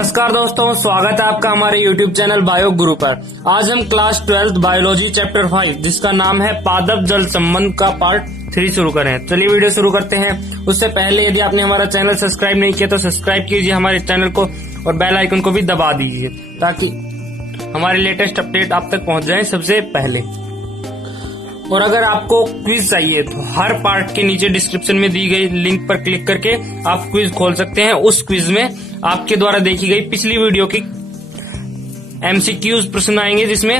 नमस्कार दोस्तों, स्वागत है आपका हमारे YouTube चैनल बायो गुरु पर। आज हम क्लास 12 बायोलॉजी चैप्टर 5 जिसका नाम है पादप जल संबंध का पार्ट 3 शुरू करें। चलिए वीडियो शुरू करते हैं। उससे पहले यदि आपने हमारा चैनल सब्सक्राइब नहीं किया तो सब्सक्राइब कीजिए हमारे चैनल को और बेल आइकन को भी दबा दीजिए ताकि हमारे लेटेस्ट अपडेट आप तक पहुंच जाए सबसे पहले। और अगर आपको क्विज चाहिए तो हर पार्ट के नीचे डिस्क्रिप्शन में दी गई लिंक पर क्लिक करके आप क्विज खोल सकते हैं। उस क्विज में आपके द्वारा देखी गई पिछली वीडियो की MCQs प्रश्न आएंगे जिसे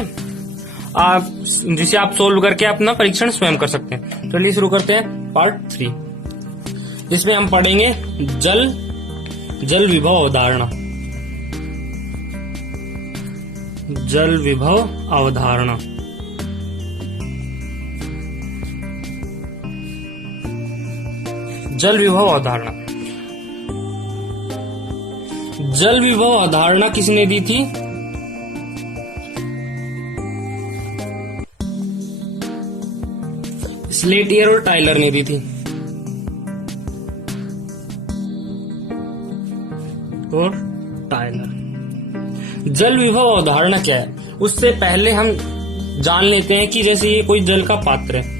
आप सोल्व करके अपना परीक्षण स्वयं कर सकते हैं। चलिए शुरू करते हैं पार्ट 3। इसमें हम पढ़ेंगे जल विभव अवधारणा। जल विभव अवधारणा। जल विभव अवधारणा। जल विभव अवधारणा किसने दी थी? स्लेटियर और टायलर ने दी थी। और टायलर। जल विभव अवधारणा क्या है उससे पहले हम जान लेते हैं कि जैसे ये कोई जल का पात्र है,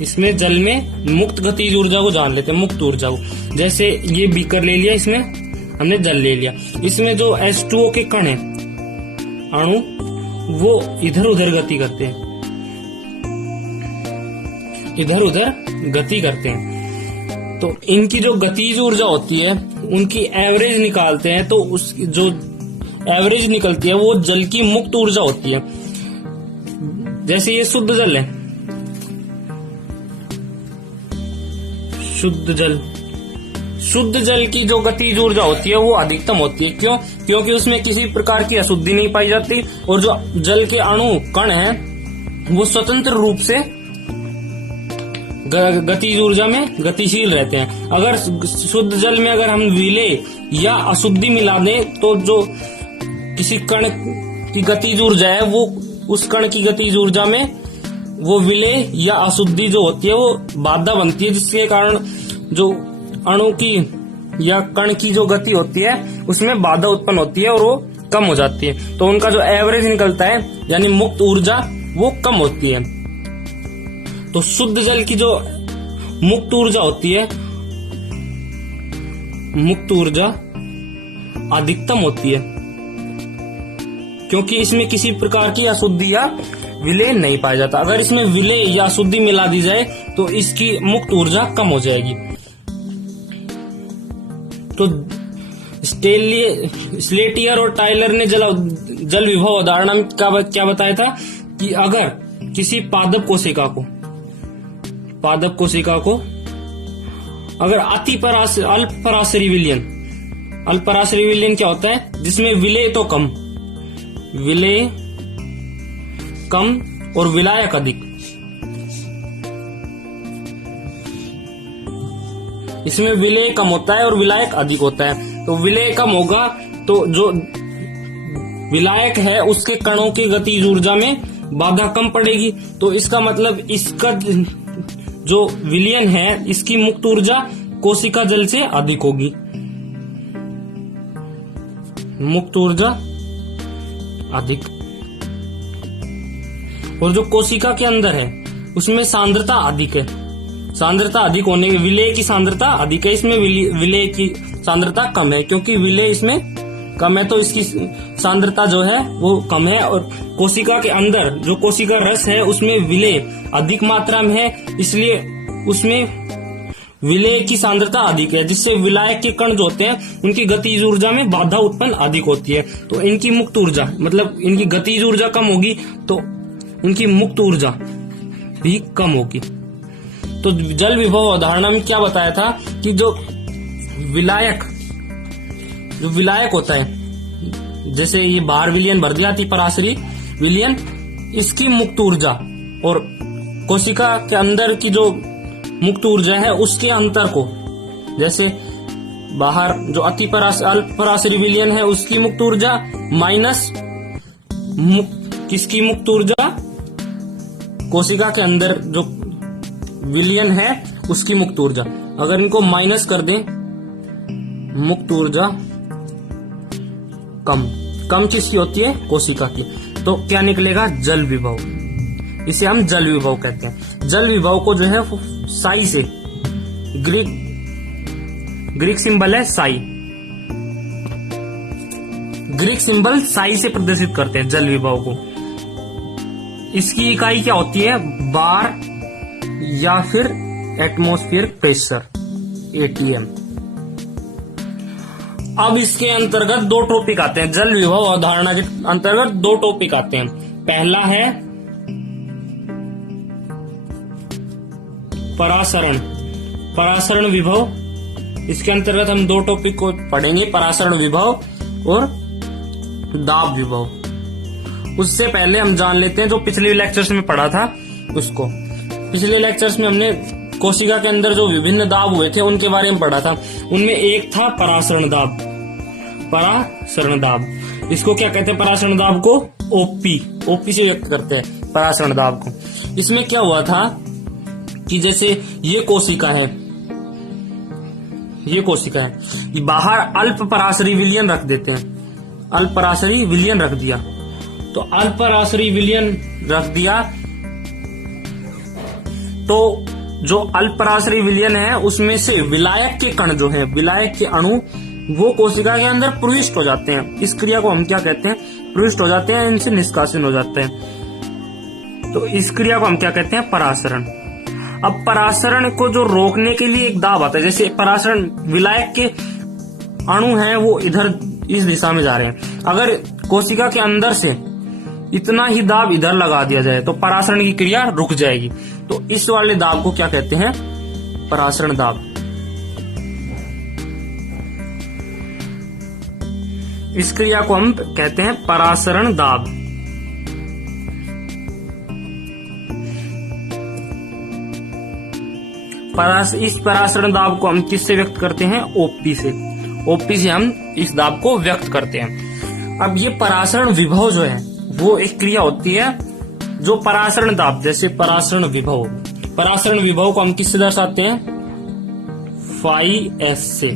इसमें जल में मुक्त गतिज ऊर्जा को जान लेते हैं, मुक्त ऊर्जा को। जैसे ये बीकर ले लिया, इसमें हमने जल ले लिया, इसमें जो H2O के कण है अणु वो इधर उधर गति करते हैं, इधर उधर गति करते हैं। तो इनकी जो गतिज ऊर्जा होती है उनकी एवरेज निकालते हैं, तो उस जो एवरेज निकलती है वो जल की मुक्त ऊर्जा होती है। जैसे ये शुद्ध जल है, शुद्ध जल की जो गतिज ऊर्जा होती है वो अधिकतम होती है। क्यों? क्योंकि उसमें किसी प्रकार की अशुद्धि नहीं पाई जाती और जो जल के अणु कण हैं वो स्वतंत्र रूप से गतिज ऊर्जा में गतिशील रहते हैं। अगर शुद्ध जल में अगर हम विलेय या अशुद्धि मिला दें तो जो किसी कण की गतिज ऊर्जा है वो उस कण की गतिज ऊर्जा में वो विलेय या अशुद्धि जो होती है वो बाधा बनती है, जिसके कारण जो अणु की या कण की जो गति होती है उसमें बाधा उत्पन्न होती है और वो कम हो जाती है। तो उनका जो एवरेज निकलता है यानी मुक्त ऊर्जा वो कम होती है। तो शुद्ध जल की जो मुक्त ऊर्जा होती है, मुक्त ऊर्जा अधिकतम होती है क्योंकि इसमें किसी प्रकार की अशुद्धि या विलेय नहीं पाया जाता। अगर इसमें विलेय या अशुद्धि मिला दी जाए तो इसकी मुक्त ऊर्जा कम हो जाएगी। तो स्लेटियर और टायलर ने जल विभव अवधारणा में क्या बताया था कि अगर किसी पादप कोशिका को अगर अल्प पराशरी विलयन क्या होता है जिसमें विलेय तो कम और विलायक अधिक, इसमें विलेय कम होता है और विलायक अधिक होता है। तो विलेय कम होगा तो जो विलायक है उसके कणों की गतिज ऊर्जा में बाधा कम पड़ेगी। तो इसका मतलब इसका जो विलयन है इसकी मुक्त ऊर्जा कोशिका जल से अधिक होगी, मुक्त ऊर्जा अधिक। और जो कोशिका के अंदर है उसमें सांद्रता अधिक है, सांद्रता अधिक होने के विलेय की सांद्रता अधिक है, इसमें विलेय की सांद्रता कम है। क्योंकि विलेय इसमें कम है तो इसकी सांद्रता जो है वो कम है। और कोशिका के अंदर जो कोशिका रस है उसमें विलेय अधिक मात्रा में है, इसलिए उसमें विलेय की सांद्रता अधिक है, जिससे विलायक के कण जो होते हैं उनकी गतिज ऊर्जा में बाधा उत्पन्न अधिक होती है। तो इनकी मुक्त ऊर्जा मतलब इनकी गतिज ऊर्जा कम होगी तो उनकी मुक्त ऊर्जा भी कम होगी। तो जल विभव अवधारणा में क्या बताया था कि जो विलायक होता है, जैसे ये बाहर विलयन भर दिया थी पराशरी विलयन, इसकी मुक्त ऊर्जा और कोशिका के अंदर की जो मुक्त ऊर्जा है उसके अंतर को, जैसे बाहर जो अल्प पराशरी विलयन है उसकी मुक्त ऊर्जा माइनस किसकी मुक्त ऊर्जा, कोशिका के अंदर जो विलयन है उसकी मुक्त ऊर्जा, अगर इनको माइनस कर दें मुक्त ऊर्जा कम किसकी होती है? कोशिका की। तो क्या निकलेगा? जल विभव। इसे हम जल विभव कहते हैं। जल विभव को जो है साई से, ग्रीक सिंबल है साई, ग्रीक सिंबल साई से प्रदर्शित करते हैं जल विभव को। इसकी इकाई क्या होती है? बार या फिर एटमॉस्फेयर प्रेशर, एटीएम। अब इसके अंतर्गत दो टॉपिक आते हैं। जल विभव अवधारणा के अंतर्गत दो टॉपिक आते हैं। पहला है परासरण विभव। इसके अंतर्गत हम दो टॉपिक को पढ़ेंगे, परासरण विभव और दाब विभव। उससे पहले हम जान लेते हैं जो पिछले लेक्चर्स में पढ़ा था उसको। पिछले लेक्चर्स में हमने कोशिका के अंदर जो विभिन्न दाब हुए थे उनके बारे में पढ़ा था। उनमें एक था परासरण दाब। परासरण दाब, इसको क्या कहते हैं? परासरण दाब को ओपी से व्यक्त करते हैं परासरण दाब को। इसमें क्या हुआ था कि जैसे ये कोशिका है, ये बाहर अल्प परासरी विलयन रख देते हैं। अल्प परासरी विलयन रख दिया, तो अल्प परासरी विलयन रख दिया तो जो अल्प परासरी विलयन है उसमें से विलायक के कण जो है, विलायक के अणु, वो कोशिका के अंदर प्रविष्ट हो जाते हैं। इस क्रिया को हम क्या कहते हैं? प्रविष्ट हो जाते हैं, इनसे निष्कासन हो जाते हैं। तो इस क्रिया को हम क्या कहते हैं? परासरण। अब परासरण को जो रोकने के लिए एक दाब आता है। जैसे परासरण, विलायक के अणु हैं वो इधर इस दिशा में जा रहे हैं, अगर कोशिका के अंदर से इतना ही दाब इधर लगा दिया जाए तो परासरण की क्रिया रुक जाएगी। तो इस वाले दाब को क्या कहते हैं? परासरण दाब। इस क्रिया को हम कहते हैं परासरण दाब। इस परासरण दाब को हम किससे व्यक्त करते हैं? ओपी से। ओपी से हम इस दाब को व्यक्त करते हैं। अब ये परासरण विभव जो है वो एक क्रिया होती है जो परासरण दाब, जैसे परासरण विभव को हम किससे दर्शाते हैं? फाई एस से।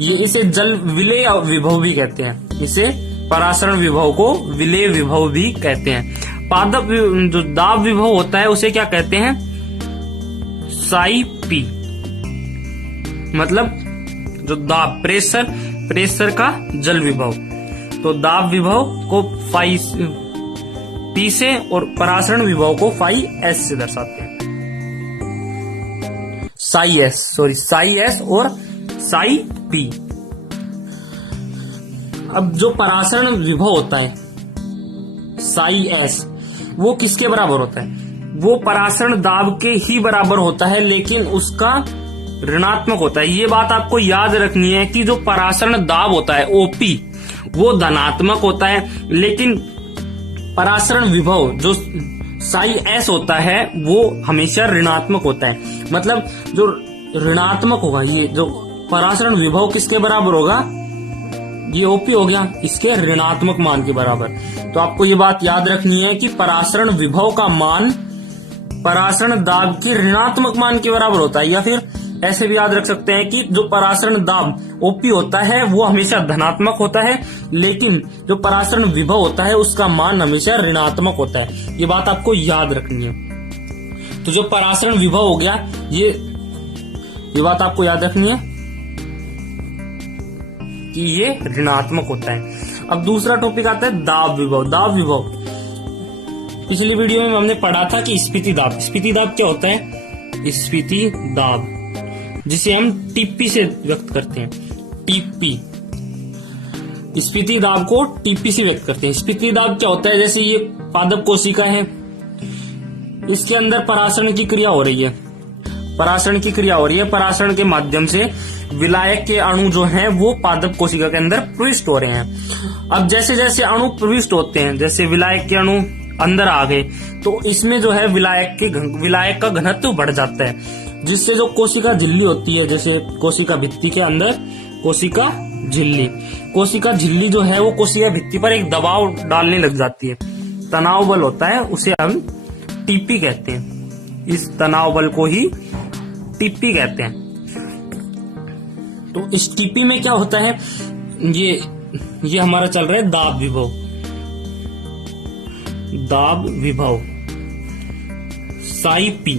ये इसे जल विलेय विभव भी कहते हैं। इसे परासरण विभव को विलेय विभव भी कहते हैं। पादप जो दाब विभव होता है उसे क्या कहते हैं? साई पी, मतलब जो दाब, प्रेशर का जल विभव। तो दाब विभव को फाई पी से और परासरण विभव को फाई एस से दर्शाते हैं। साई एस और साई पी। अब जो परासरण विभव होता है साई एस, वो किसके बराबर होता है? वो परासरण दाब के ही बराबर होता है, लेकिन उसका ऋणात्मक होता है। ये बात आपको याद रखनी है कि जो परासरण दाब होता है ओपी, वो धनात्मक होता है, लेकिन परासरण विभव जो साई एस होता है वो हमेशा ऋणात्मक होता है। मतलब जो ऋणात्मक होगा, ये जो परासरण विभव किसके बराबर होगा? ये ओपी हो गया, इसके ऋणात्मक मान के बराबर। तो आपको ये बात याद रखनी है कि परासरण विभव का मान परासरण दाब के ऋणात्मक मान के बराबर होता है। या फिर ऐसे भी याद रख सकते हैं कि जो परासरण दाब ओपी होता है वो हमेशा धनात्मक होता है, लेकिन जो परासरण विभव होता है उसका मान हमेशा ऋणात्मक होता है। ये बात आपको याद रखनी है। तो जो परासरण विभव हो गया, ये बात आपको याद रखनी है कि ये ऋणात्मक होता है। अब दूसरा टॉपिक आता है दाब विभव। पिछली वीडियो में हमने पढ़ा था कि स्फीति दाब क्या होता है? स्फीति दाब, जिसे हम टीपी से व्यक्त करते हैं। टीपी, स्फीति दाब को टीपी से व्यक्त करते हैं। स्फीति दाब क्या होता है? जैसे ये पादप कोशिका है, इसके अंदर परासरण की क्रिया हो रही है। परासरण के माध्यम से विलायक के अणु जो हैं वो पादप कोशिका के अंदर प्रविष्ट हो रहे हैं। अब जैसे जैसे अणु प्रविष्ट होते हैं, जैसे विलायक के अणु अंदर आ गए, तो इसमें जो है विलायक का घनत्व बढ़ जाता है, जिससे जो कोशिका झिल्ली होती है, जैसे कोशिका भित्ति के अंदर कोशिका झिल्ली जो है वो कोशिका भित्ति पर एक दबाव डालने लग जाती है। तनाव बल होता है, उसे हम टीपी कहते हैं। इस तनाव बल को ही टीपी कहते हैं। तो इस टीपी में क्या होता है, ये हमारा चल रहा है दाब विभव, दाब विभव साई पी।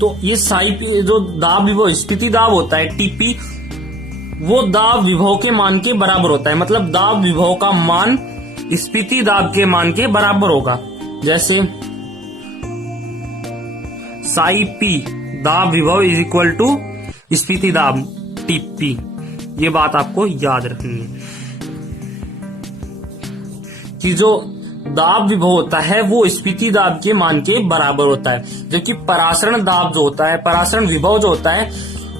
तो ये साई पी जो दाब विभव स्थिति दाब होता है टीपी, वो दाब विभव के मान के बराबर होता है। मतलब दाब विभव का मान स्थिति दाब के मान के बराबर होगा। जैसे साई पी दाब विभव इज इक्वल टू स्थिति दाब टीपी। ये बात आपको याद रखनी है कि जो दाब विभव होता है वो स्फीति दाब के मान के बराबर होता है, जबकि परासरण दाब जो होता है, परासरण विभव जो होता है,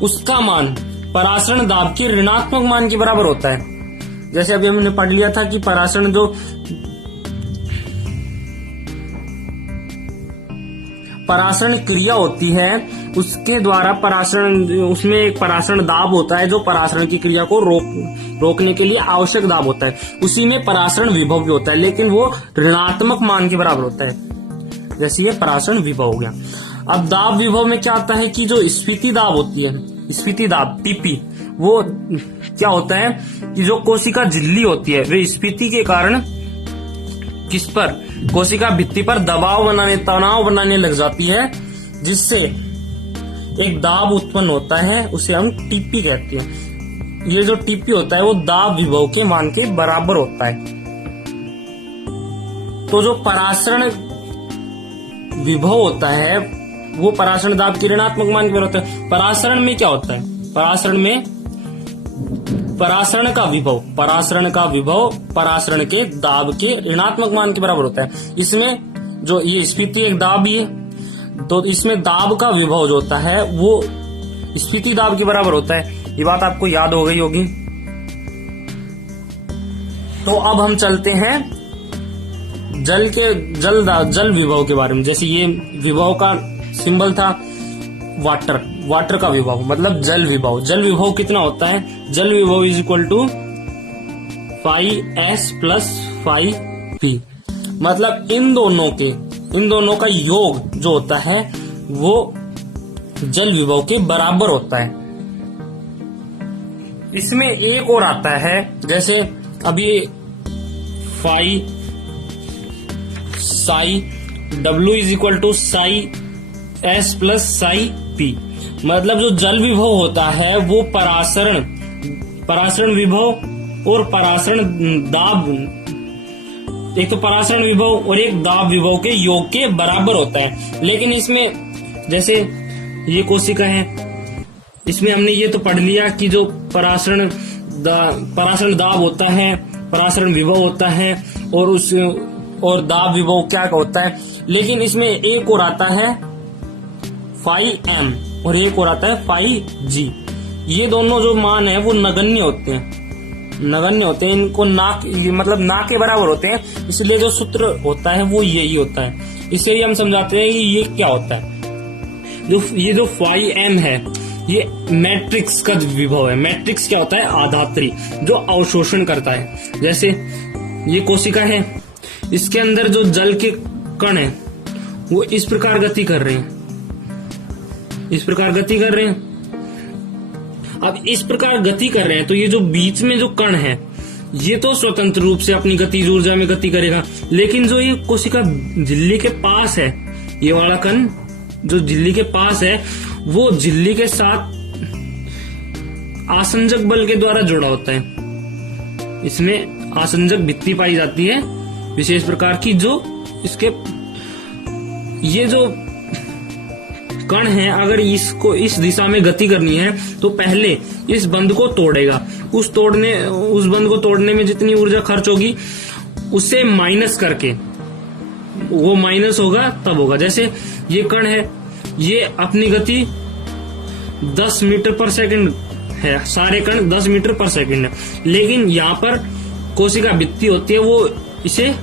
उसका मान परासरण दाब के ऋणात्मक मान के बराबर होता है। जैसे अभी हमने पढ़ लिया था कि परासरण जो परासरण क्रिया होती है उसके द्वारा परासरण, उसमें एक परासरण दाब होता है जो परासरण की क्रिया को रोकने के लिए आवश्यक दाब होता है, उसी में परासरण विभव भी होता है, लेकिन वो ऋणात्मक मान के बराबर होता है। जैसे ये परासरण विभव हो गया। अब दाब विभव में क्या आता है कि जो स्फीति दाब होती है, स्फीति दाब टीपी, वो क्या होता है कि जो कोशिका झिल्ली होती है वे स्फीति के कारण किस पर, कोशिका भित्ति पर दबाव बनाने, तनाव बनाने लग जाती है, जिससे एक दाब उत्पन्न होता है, उसे हम टीपी कहते हैं। ये जो टीपी होता है वो दाब विभव के मान के बराबर होता है। तो जो परासरण विभव होता है वो परासरण दाब के ऋणात्मक मान के बराबर होता है। परासरण में क्या होता है, परासरण में परासरण का विभव परासरण के दाब के ऋणात्मक मान के बराबर होता है। इसमें जो ये स्फीति एक दाब ही है, तो इसमें दाब का विभव जो होता है वो स्फीति दाब के बराबर होता है। ये बात आपको याद हो गई होगी। तो अब हम चलते हैं जल विभव के बारे में। जैसे ये विभव का सिंबल था वाटर का विभव, मतलब जल विभव। जल विभव कितना होता है, जल विभव is equal to 5s plus 5p। मतलब इन दोनों का योग जो होता है वो जल विभव के बराबर होता है। इसमें एक और आता है, जैसे अभी 5 psi w is equal to psi s plus psi p। मतलब जो जल विभव होता है वो परासरण विभव और परासरण दाब, एक तो परासरण विभव और एक दाब विभव के योग के बराबर होता है। लेकिन इसमें जैसे ये कोशिका है, इसमें हमने ये तो पढ़ लिया कि जो परासरण दाब होता है, परासरण विभव होता है और दाब विभव क्या होता है। लेकिन इसमें एक और आता है 5m और एक और आता है 5g। ये दोनों जो मान है वो नगण्य होते हैं, इनको मतलब ना के बराबर होते हैं, इसलिए जो सूत्र होता है वो यही होता है। इससे ही हम समझाते हैं कि ये क्या होता है। ये जो 5m है ये मैट्रिक्स का विभव है। मैट्रिक्स क्या होता है, आधात्री जो अवशोषण करता है। जैसे ये कोशिका है, इसके अंदर जो जल के कण है वो इस प्रकार गति कर रहे हैं, अब इस प्रकार गति कर रहे हैं, तो ये जो बीच में जो कण है ये तो स्वतंत्र रूप से अपनी गतिज ऊर्जा में गति करेगा। लेकिन जो ये कोशिका झिल्ली के पास है, ये वाला कण जो झिल्ली के पास है वो झिल्ली के साथ आसंजक बल के द्वारा जुड़ा होता है। इसमें आसंजक भित्ति पाई जाती है विशेष प्रकार की, जो इसके ये जो कण है अगर इसको इस दिशा में गति करनी है तो पहले इस बंध को तोड़ेगा। उस बंध को तोड़ने में जितनी ऊर्जा खर्च होगी उससे माइनस करके, वो माइनस होगा तब होगा। जैसे ये कण है, ये अपनी गति 10 मीटर पर सेकंड है, सारे कण 10 मीटर पर सेकंड है। लेकिन यहाँ पर कोशिका भित्ति होती है वो इसे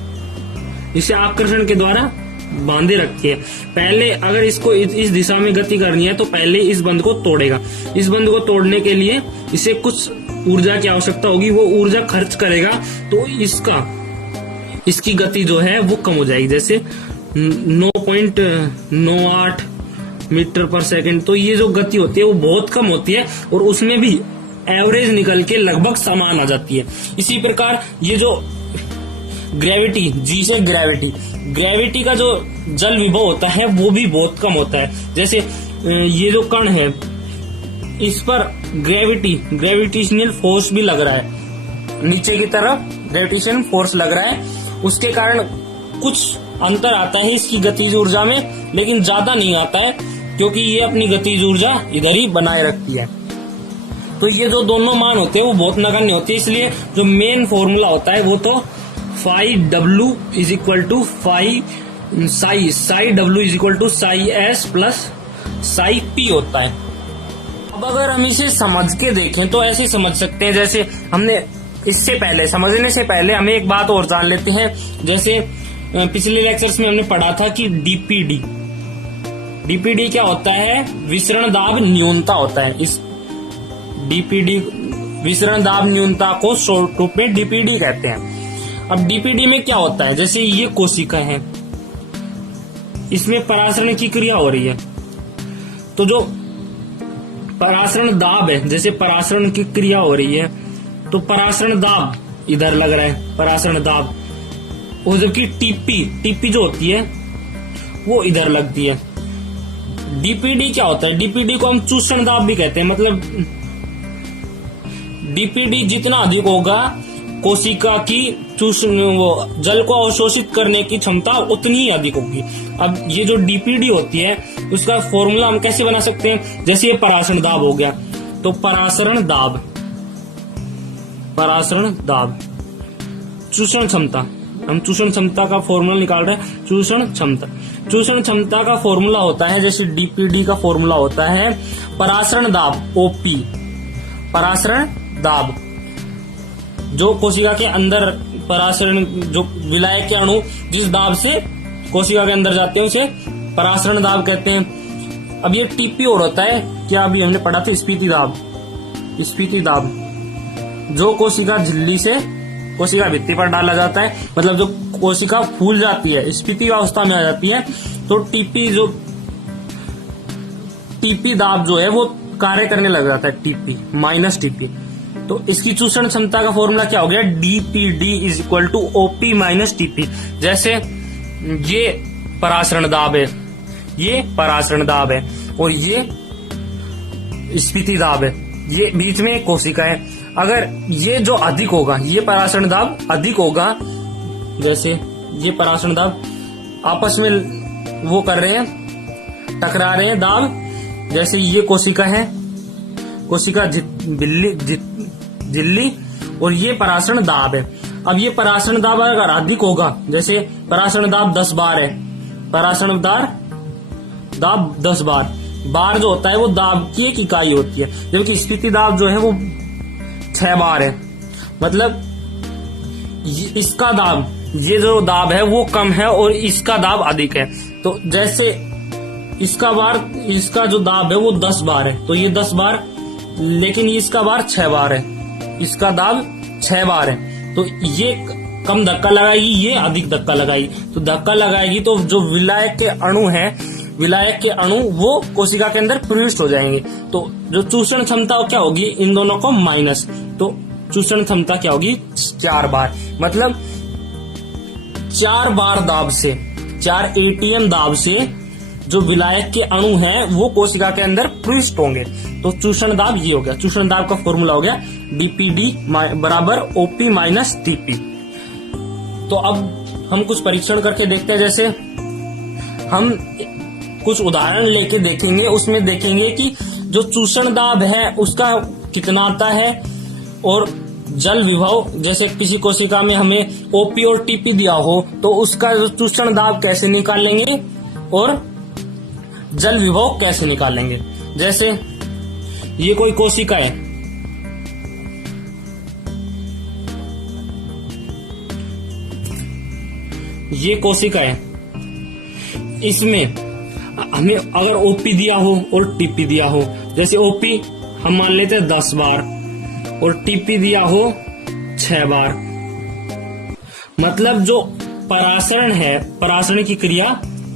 आकर्षण के द्वारा बांधे रखती है। पहले अगर इसको इस दिशा में गति करनी है तो पहले इस बंध को तोड़ेगा। इस बंध को तोड़ने के लिए इसे कुछ ऊर्जा की आवश्यकता होगी, वो ऊर्जा खर्च करेगा तो इसकी गति जो है वो कम हो जाएगी, जैसे 9.98 मीटर पर सेकंड। तो ये जो गति होती है वो बहुत कम होती है और उसमें भी एवरेज निकल के लगभग समान आ जाती है। इसी प्रकार ये जो ग्रेविटी, जी से ग्रेविटी का जो जल विभव होता है वो भी बहुत कम होता है। जैसे ये जो कण है इस पर ग्रेविटेशनल फोर्स भी लग रहा है, नीचे की तरफ ग्रेविटेशनल फोर्स लग रहा है, उसके कारण कुछ अंतर आता है इसकी गतिज ऊर्जा में, लेकिन ज्यादा नहीं आता है क्योंकि ये अपनी गतिज ऊर्जा इधर ही बनाए रखती है। तो ये जो दोनों मान होते हैं वो बहुत नगण्य होते हैं, इसलिए जो मेन फॉर्मूला होता है वो तो phi W is equal to psi W is equal to psi S plus psi P होता है। अब अगर हम इसे समझ के देखें तो ऐसे ही समझ सकते हैं, जैसे हमने इससे पहले समझने से पहले हमें एक बात और जान लेते हैं। जैसे पिछले लेक्चर्स में हमने पढ़ा था कि डीपीडी क्या होता है, विसरण दाब न्यूनता होता है। इस डीपीडी विसरण दाब न्यूनता को शॉर्ट रूप में डीपीडी कहते हैं। अब डीपीडी में क्या होता है, जैसे ये कोशिका है, इसमें परासरण की क्रिया हो रही है, तो जो परासरण दाब है, जैसे परासरण की क्रिया हो रही है तो परासरण दाब इधर लग रहा है, परासरण दाब, और जबकि टीपी जो होती है वो इधर लगती है। डीपीडी क्या होता है, डीपीडी को हम चूषण दाब भी कहते हैं। मतलब डीपीडी जितना अधिक होगा कोशिका की जल को अवशोषित करने की क्षमता उतनी ही अधिक होगी। अब ये जो डीपीडी होती है उसका फॉर्मूला हम कैसे बना सकते हैं, जैसे ये परासरण दाब हो गया तो परासरण दाब चूषण क्षमता, हम चूषण क्षमता का फॉर्मूला निकाल रहे हैं। चूषण क्षमता का फॉर्मूला होता है, जैसे डीपीडी का फॉर्मूला होता है परासरण दाब ओपी, परासरण दाब जो कोशिका के अंदर परासरण, जो विलायक के अणु जिस दाब से कोशिका के अंदर जाते हैं उसे परासरण दाब कहते हैं। अब ये टीपी और होता है क्या, अभी हमने पढ़ा था स्फीति दाब जो कोशिका झिल्ली से कोशिका भित्ति पर डाला जाता है, मतलब जो कोशिका फूल जाती है, स्फीति अवस्था में आ जाती है, तो टीपी दाब जो है वो कार्य करने लग जाता है, टीपी माइनस टीपी। तो इसकी चूषण क्षमता का फॉर्मूला क्या हो गया, DPD is equal to OP minus TP. जैसे ये परासरण दाब है, ये परासरण दाब है और ये स्फीति दाब है, ये बीच में एक कोशिका है। अगर ये जो अधिक होगा, ये परासरण दाब अधिक होगा, जैसे ये परासरण दाब आपस में वो कर रहे हैं, टकरा रहे हैं दाब, जैसे ये कोशिका है, कोशिका झिल्ली और ये परासरण दाब है। अब ये परासरण दाब अगर अधिक होगा, जैसे परासरण दाब 10 बार है, परासरण दाब 10 बार जो होता है वो दाब की एक इकाई होती है, जबकि स्फीति दाब जो है वो 6 बार है। मतलब इसका दाब, ये जो दाब है वो कम है और इसका दाब अधिक है। तो जैसे इसका जो दाब है वो 10 बार है, तो ये 10 बार, लेकिन इसका बार 6 बार है, इसका दाब 6 बार है, तो ये कम धक्का लगाएगी, ये अधिक धक्का लगाएगी। तो धक्का लगाएगी तो जो विलायक के अणु है, विलायक के अणु वो कोशिका के अंदर प्रविष्ट हो जाएंगे। तो जो चूषण क्षमता क्या होगी, इन दोनों को माइनस, तो चूषण क्षमता क्या होगी 4 बार। मतलब 4 बार दाब से, 4 एटीएम दाब से जो विलायक के अणु हैं वो कोशिका के अंदर प्रविष्ट होंगे। तो चूषण दाब ये हो गया, चूषण दाब का फॉर्मूला हो गया डीपीडी बराबर ओपी माइनस टीपी। तो अब हम कुछ परीक्षण करके देखते हैं, जैसे हम कुछ उदाहरण लेके देखेंगे, उसमें देखेंगे कि जो चूषण दाब है उसका कितना आता है, और जल विभव, जैसे किसी कोशिका में हमें ओपी और टीपी दिया हो तो उसका जो चूषण दाब कैसे निकालेंगे और जल विभव कैसे निकालेंगे। जैसे ये कोई कोशिका है, ये कोशिका है, इसमें हमें अगर ओपी दिया हो और टीपी दिया हो, जैसे ओपी हम मान लेते हैं 10 बार और टीपी दिया हो 6 बार, मतलब जो परासरण है, परासरण की क्रिया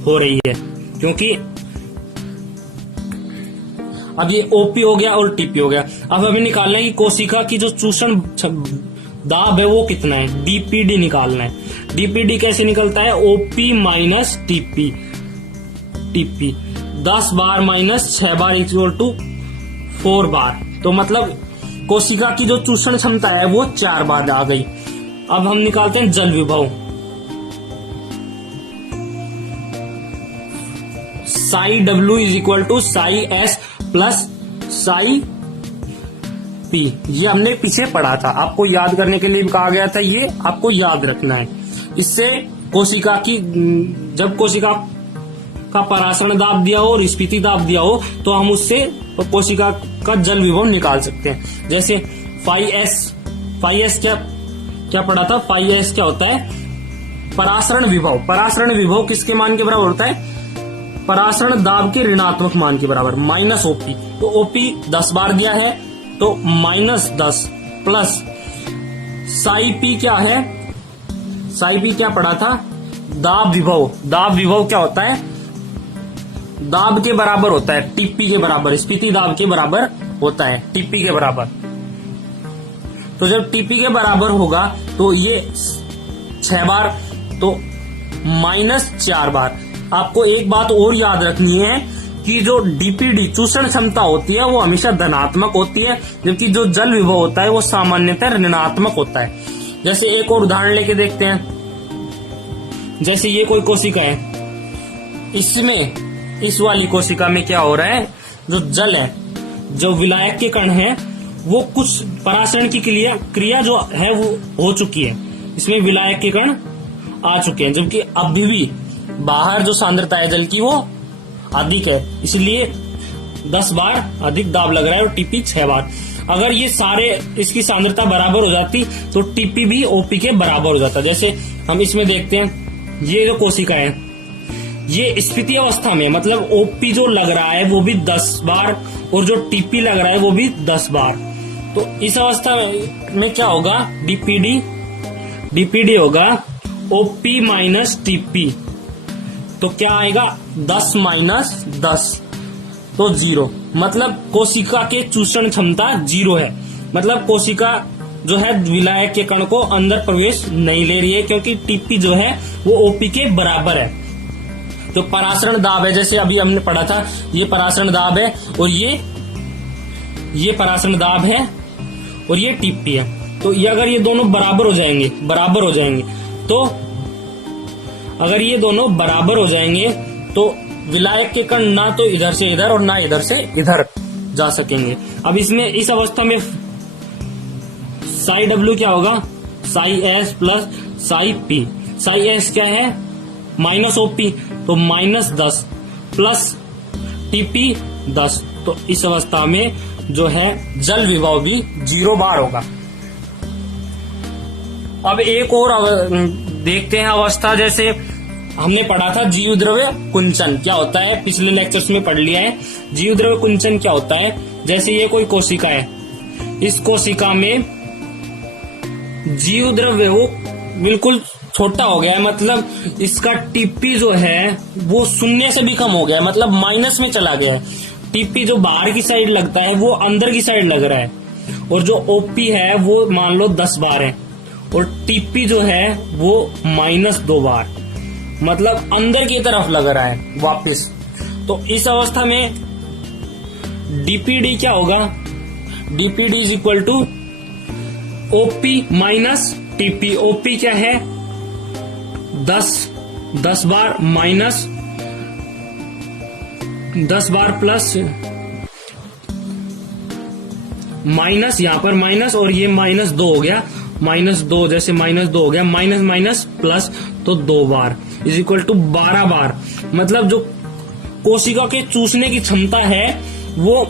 हो रही है, क्योंकि अब ये ओपी हो गया और टीपी हो गया। अब हमें निकालना है कि कोशिका की जो चूषण दाब है वो कितना है, डीपीडी निकालना है। डीपीडी कैसे निकलता है, OP minus TP, TP 10 bar minus 6 bar equal to 4 bar. तो मतलब कोशिका की जो चूषण क्षमता है वो 4 बार आ गई। अब हम निकालते हैं जल विभव। Psi W is equal to psi S plus psi P, ये हमने पीछे पढ़ा था, आपको याद करने के लिए कहा गया था, ये आपको याद रखना है। इससे कोशिका की, जब कोशिका का परासरण दाब दिया हो और स्फीति दाब दिया हो तो हम उससे कोशिका का जल विभव निकाल सकते हैं। जैसे फाई एस क्या पढ़ा था, फाई एस क्या होता है, परासरण विभव। परासरण विभव किसके मान के बराबर होता है, परासरण दाब के ऋणात्मक मान के बराबर, माइनस ओपी। तो ओपी 10 बार दिया है तो माइनस 10 प्लस साई पी क्या है, साई पी क्या पढ़ा था, दाब विभव। दाब विभव क्या होता है, दाब के बराबर होता है, टीपी के बराबर, स्फीति दाब के बराबर होता है, टीपी के बराबर। तो जब टीपी के बराबर होगा तो ये 6 बार, तो माइनस 4 बार। आपको एक बात और याद रखनी है कि जो डीपीडी चूषण क्षमता होती है वो हमेशा धनात्मक होती है, जबकि जो जल विभव होता है वो सामान्यतः ऋणात्मक होता है। जैसे एक और उदाहरण लेके देखते हैं। जैसे ये कोई कोशिका है, इसमें इस वाली कोशिका में क्या हो रहा है, जो जल है, जो विलायक के कण है, वो कुछ परासरण की क्रिया जो है वो हो चुकी है, इसमें विलायक के कण आ चुके हैं, जबकि अभी भी बाहर जो सांद्रता है जल की वो अधिक है, इसलिए 10 बार अधिक दाब लग रहा है और टीपी 6 बार। अगर ये सारे इसकी सांद्रता बराबर हो जाती तो टीपी भी ओपी के बराबर हो जाता। जैसे हम इसमें देखते हैं, ये जो कोशिका है ये स्फीति अवस्था में, मतलब ओपी जो लग रहा है वो भी 10 बार और जो टीपी लग रहा है वो भी 10 बार। तो इस अवस्था में क्या होगा, डीपीडी होगा ओपी माइनस टीपी। तो क्या आएगा, 10 माइनस 10 तो 0, मतलब कोशिका के चूषण क्षमता 0 है। मतलब कोशिका जो है विलायक के कण को अंदर प्रवेश नहीं ले रही है, क्योंकि टीपी जो है वो ओपी के बराबर है। तो परासरण दाब है, जैसे अभी हमने पढ़ा था, ये परासरण दाब है और ये परासरण दाब है और ये टीपी है। तो ये अगर ये दोनों बराबर हो जाएंगे तो अगर ये दोनों बराबर हो जाएंगे तो विलायक के कण ना तो इधर से इधर और ना इधर से इधर जा सकेंगे। अब इसमें इस अवस्था में साई डब्ल्यू क्या होगा, Sai S plus psi P. Sai S क्या है, माइनस ओपी, तो माइनस 10 प्लस टीपी 10। तो इस अवस्था में जो है जल विभव भी 0 बार होगा। अब एक और देखते हैं अवस्था, जैसे हमने पढ़ा था जीव द्रव्य कुंचन क्या होता है, पिछले लेक्चर्स में पढ़ लिया है। जीव द्रव्य कुंचन क्या होता है, जैसे ये कोई कोशिका है, इस कोशिका में जीव द्रव्य वो बिल्कुल छोटा हो गया है, मतलब इसका टीपी जो है वो 0 से भी कम हो गया है, मतलब माइनस में चला गया है। टीपी जो बाहर की साइड लगता है वो अंदर की साइड लग रहा है, और जो ओपी है वो मान लो 10 बार है और टीपी जो है वो -2 बार, मतलब अंदर की तरफ लग रहा है वापस। तो इस अवस्था में डीपीडी क्या होगा, DPD is equal to OP minus TP. OP क्या है, 10 bar minus 10 bar plus minus, यहां पर माइनस और ये -2 हो गया, -2, जैसे -2 हो गया, माइनस प्लस तो 2 बार इज इक्वल टू 12 बार। मतलब जो कोशिका के चूसने की क्षमता है वो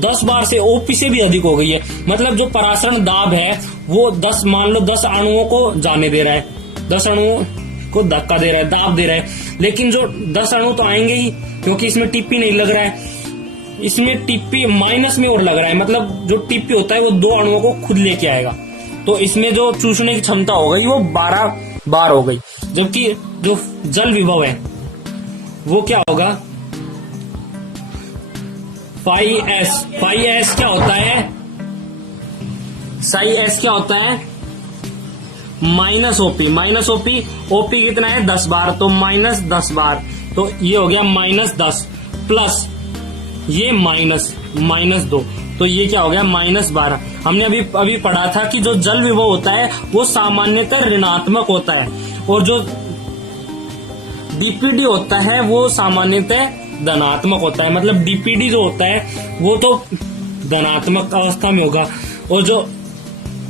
10 बार से ओपी से भी अधिक हो गई है। मतलब जो परासरण दाब है वो 10, मान लो 10 अणुओं को जाने दे रहा है, 10 अणुओं को धक्का दे रहा है, दाब दे रहा है, लेकिन जो 10 अणु तो आएंगे ही, क्योंकि इसमें टीपी नहीं लग रहा है, इसमें टीपी माइनस में और लग रहा है, मतलब जो टीपी होता है वो 2 अणुओं को खुद लेके आएगा। तो इसमें जो चूसने की क्षमता हो गई वो 12 बार हो गई। जबकि जो जल विभव है वो क्या होगा, फाई एस क्या होता है, साई एस क्या होता है, माइनस ओपी ओपी कितना है 10 बार, तो माइनस 10 बार, तो ये हो गया -10 प्लस ये -2, तो ये क्या हो गया -12। हमने अभी पढ़ा था कि जो जल विभव होता है वो सामान्यतः ऋणात्मक होता है और जो डीपीडी होता है वो सामान्यतः धनात्मक होता है। मतलब डीपीडी जो होता है वो तो धनात्मक अवस्था में होगा और जो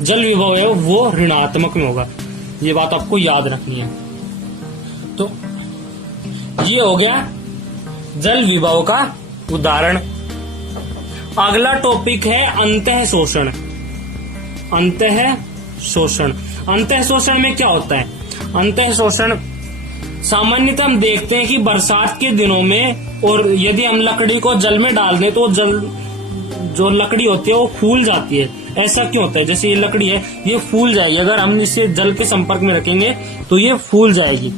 जल विभव है वो ऋणात्मक में होगा। ये बात आपको याद रखनी है। तो ये हो गया जल विभव का उदाहरण। अगला टॉपिक है अंतः शोषण। अंतः शोषण में क्या होता है? अंतः शोषण सामान्यतः हम देखते हैं कि बरसात के दिनों में और यदि हम लकड़ी को जल में डाल दें तो जो लकड़ी होती है वो फूल जाती है। ऐसा क्यों होता है? जैसे ये लकड़ी है ये फूल जाएगी, अगर हम इसे जल के संपर्क में रखेंगे तो ये फूल जाएगी।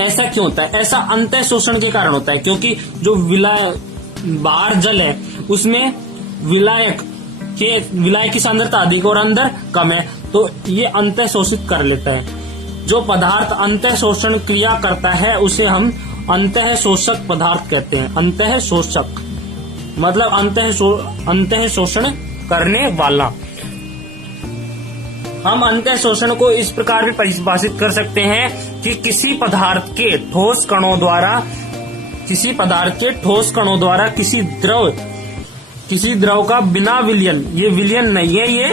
ऐसा क्यों होता है? ऐसा अंतः शोषण के कारण होता है क्योंकि जो बाहर जल है उसमें विलायक की सांद्रता अधिक और अंदर कम है, तो ये अंतः शोषित कर लेता है। जो पदार्थ अंतः शोषण क्रिया करता है उसे हम अंतः शोषक पदार्थ कहते हैं। अंतः शोषक मतलब अंतः शोषण करने वाला। हम अंतः शोषण को इस प्रकार भी परिभाषित कर सकते हैं कि किसी पदार्थ के ठोस कणों द्वारा किसी द्रव का बिना विलयन, ये विलयन नहीं है, ये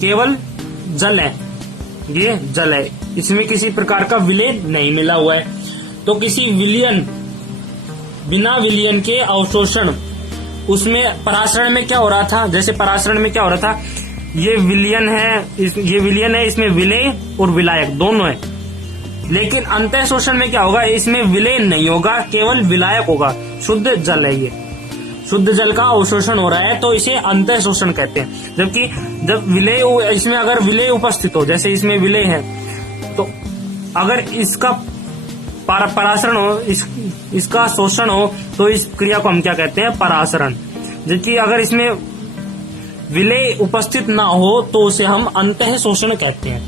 केवल जल है, ये जल है, इसमें किसी प्रकार का विलय नहीं मिला हुआ है। तो किसी बिना विलयन के अवशोषण, उसमें परासरण में क्या हो रहा था? जैसे परासरण में क्या हो रहा था, ये विलयन है, इसमें विलय और विलायक दोनों है। लेकिन अंतः शोषण में क्या होगा? इसमें विलय नहीं होगा, केवल विलायक होगा। शुद्ध जल है, ये शुद्ध जल का अवशोषण हो रहा है तो इसे अंतः शोषण कहते हैं। जबकि जब विलय, इसमें अगर विलय उपस्थित हो, जैसे इसमें विलय है, तो अगर इसका परासरण हो, इसका शोषण हो, तो इस क्रिया को हम क्या कहते हैं? परासरण। जबकि अगर इसमें विलय उपस्थित ना हो तो उसे हम अंतः शोषण कहते हैं।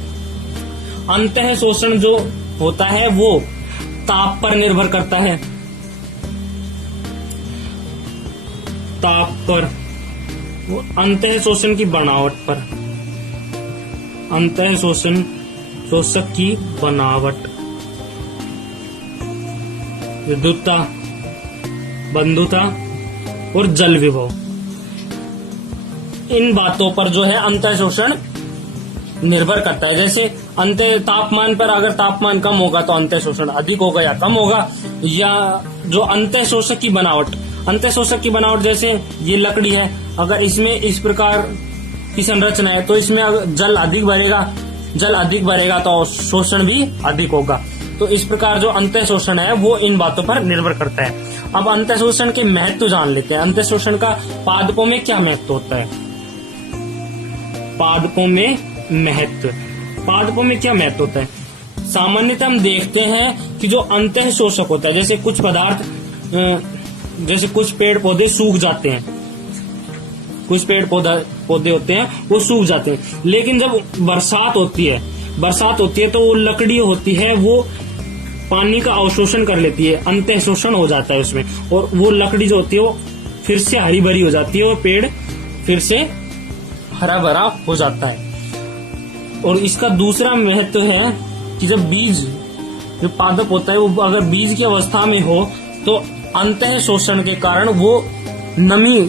अंतः शोषण जो होता है वो ताप पर निर्भर करता है, ताप पर, वो अंतः शोषण की बनावट पर, अंतः शोषक की बनावट, विद्युतता, बंधुता और जल विभव, इन बातों पर जो है अंतः शोषण निर्भर करता है। जैसे अंतः तापमान पर, अगर तापमान कम होगा तो अंतः शोषण अधिक होगा या कम होगा। या जो अंतः शोषक की बनावट, जैसे ये लकड़ी है, अगर इसमें इस प्रकार की संरचना है तो इसमें जल अधिक भरेगा तो शोषण भी अधिक होगा। तो इस प्रकार जो अंतः शोषण है वो इन बातों पर निर्भर करता है। अब अंतः शोषण के महत्व जान लेते हैं। अंतः शोषण का पादपों में क्या महत्व होता है? पादपों में क्या महत्व होता है? सामान्यतः हम देखते हैं कि जो अंतः शोषक होता है, जैसे कुछ पदार्थ, जैसे कुछ पेड़ पौधे सूख जाते हैं, कुछ पेड़ पौधे होते हैं वो सूख जाते हैं, लेकिन जब बरसात होती है तो वो लकड़ी होती है वो पानी का अवशोषण कर लेती है, अंतः शोषण हो जाता है उसमें, और वो लकड़ी जो होती है वो फिर से हरी भरी हो जाती है, वो पेड़ फिर से हरा भरा हो जाता है। और इसका दूसरा महत्व है कि जब जो पादप होता है वो अगर बीज की अवस्था में हो तो अंतः शोषण के कारण वो नमी,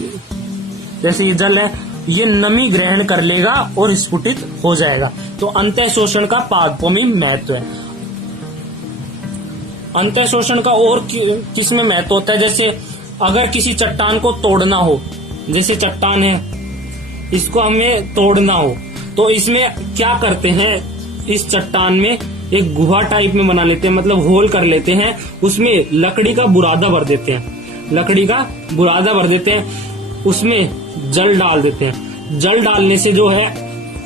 जैसे ये जल है, ये नमी ग्रहण कर लेगा और स्फुटित हो जाएगा। तो अंतः शोषण का पादपों में महत्व है। अंतः शोषण का और किसमें महत्व होता है? जैसे अगर किसी चट्टान को तोड़ना हो, जैसे चट्टान है, इसको हमें तोड़ना हो तो इसमें क्या करते हैं? इस चट्टान में एक गुहा टाइप में बना लेते हैं, मतलब होल कर लेते हैं, उसमें लकड़ी का बुरादा भर देते हैं, उसमें जल डाल देते हैं। जल डालने से जो है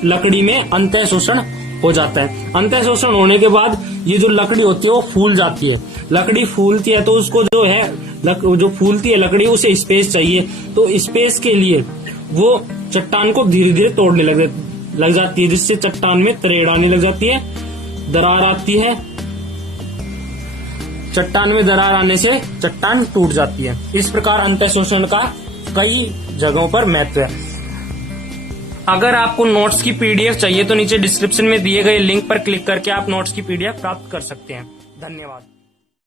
लकड़ी में अंतः शोषण हो जाता है। अंतः शोषण होने के बाद ये जो लकड़ी होती है वो फूल जाती है। लकड़ी फूलती है तो उसको जो है जो फूलती है लकड़ी उसे स्पेस चाहिए, तो स्पेस के लिए वो चट्टान को धीरे धीरे तोड़ने लग जाती है, जिससे चट्टान में तरेड़ आने लग जाती है, दरार आती है। चट्टान में दरार आने से चट्टान टूट जाती है। इस प्रकार अंतःशोषण का कई जगहों पर महत्व है। अगर आपको नोट्स की पीडीएफ चाहिए तो नीचे डिस्क्रिप्शन में दिए गए लिंक पर क्लिक करके आप नोट्स की पीडीएफ प्राप्त कर सकते हैं। धन्यवाद।